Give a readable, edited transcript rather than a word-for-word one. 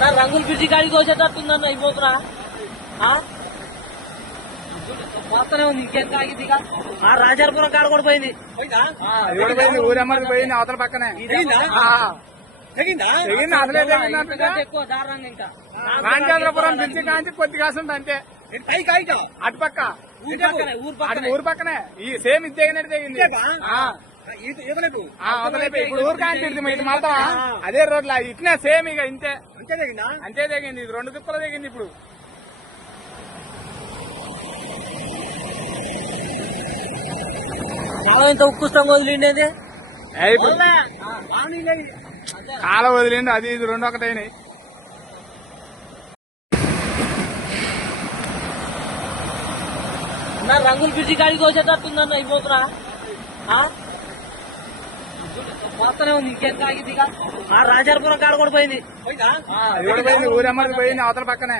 నా రంగుల బ్రిడ్జి కాడికి తోసేటట్టుందన్న అయిపోతున్నా పోతానే ఉంది ఇంకేం కాగింది ఇక ఆ రాజాపురం కాడ కూడా పోయింది ఊరమ్మకి పోయింది అవతల పక్కనే ఎక్కువ దారుణంగా ఇంకా రాజేంద్రపురం బ్రిడ్జి కాంచి కొద్ది కాసుంది అంతే అటుపక్క ఊరు పక్కనే ఈ సేమ్ ఇది తెగినట్టు తెగింది ఇప్పుడు ఊరు కాంచి ఇది మొత్తం అదే రోడ్ల ఇట్నే సేమ్ ఇక ఇంతే అంతే తెగింది ఇది 2 దిక్కులు తెగింది ఇప్పుడు ఇంత ఉక్కుష్టంగా వదిలిండేది కాల వదిలిండు అది ఇది 2 ఒకటైనాయి నా రంగుల బ్రిడ్జి కాడికి తోసేటట్టుందన్న అయిపోతున్నా పోతానే ఉంది ఇంకేం కాగింది ఇక ఆ రాజాపురం కాడ కూడా పోయింది ఊరమ్మకి పోయింది అవతల పక్కనే